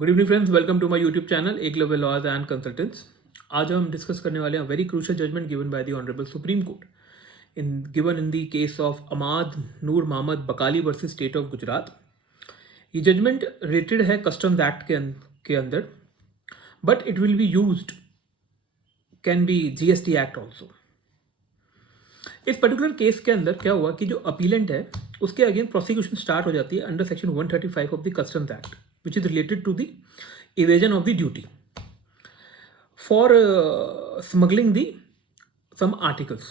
Good evening friends, welcome to my YouTube channel Eklavya lawyers and consultants. आज हम discuss करने वाले हैं very crucial judgement given by the honourable Supreme Court in the case of Amad Noor Mohammad Bakali versus state of Gujarat. ये judgement related है customs act के अंदर, but it will be used can be GST act also. इस particular case के अंदर क्या हुआ कि जो अपीलेंट है उसके अगेंस्ट प्रोसिक्यूशन स्टार्ट हो जाती है under section 135 of the customs act, which is related to the evasion of the duty for smuggling the some articles.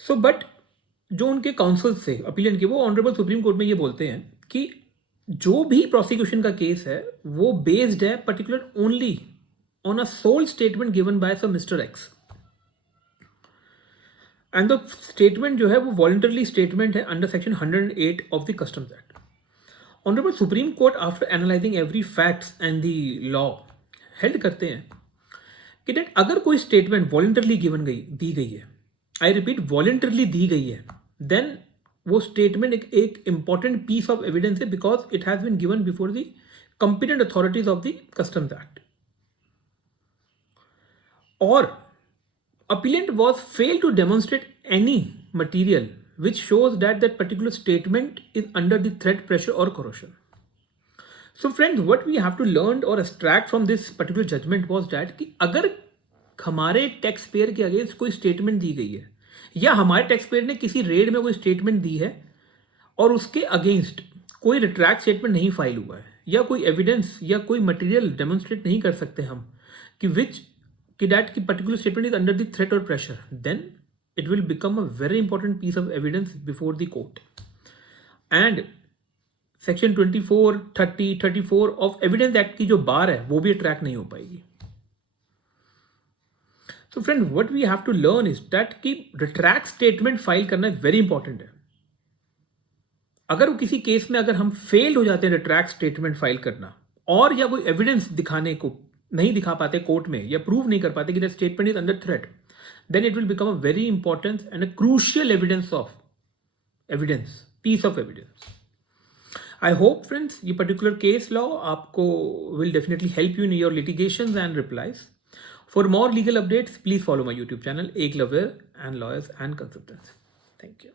So but जो उनके काउंसिल से अपीलेंट के वो ऑनरेबल सुप्रीम कोर्ट में ये बोलते हैं कि जो भी प्रोसिक्यूशन का केस है वो बेस्ड है particular only on a sole statement given by some mister X, and the statement जो है वो वॉलंटरली स्टेटमेंट है under section 108 of the customs act. Honorable Supreme Court, after analyzing every facts and the law, held करते हैं कि date अगर कोई statement voluntarily दी गई है, आई रिपीट वॉलंटरली दी गई है, देन वो स्टेटमेंट एक इंपॉर्टेंट पीस ऑफ एविडेंस है because it has been given before the competent authorities of the customs act. और appellant was failed to demonstrate any material which shows that that particular statement is under the threat, pressure or coercion. So friends, what we have to learn or extract from this particular judgment was that कि अगर हमारे tax payer के against कोई statement दी गई है या हमारे tax payer ने किसी रेड में कोई स्टेटमेंट दी है और उसके अगेंस्ट कोई रिट्रैक्ट स्टेटमेंट नहीं फाइल हुआ है या कोई एविडेंस या कोई मटेरियल डेमोन्स्ट्रेट नहीं कर सकते हम कि that particular statement is under the threat or pressure, then it will become a very important piece of evidence before the court. And section 24, 30, 34 of evidence act की जो बार है वो भी ट्रैक नहीं हो पाएगी. So friend, what we have to learn is that कि retract statement file करना वेरी इंपॉर्टेंट है. अगर किसी केस में अगर हम फेल हो जाते हैं रिट्रैक्ट स्टेटमेंट फाइल करना और या कोई एविडेंस दिखाने को नहीं दिखा पाते कोर्ट में या प्रूव नहीं कर पाते कि that statement is under threat, then it will become a very important and a crucial piece of evidence. I hope friends ये पर्टिकुलर केस लॉ आपको will definitely help you in your litigations and replies. For more legal updates please follow my YouTube channel Eklavya and lawyers and consultants. Thank you.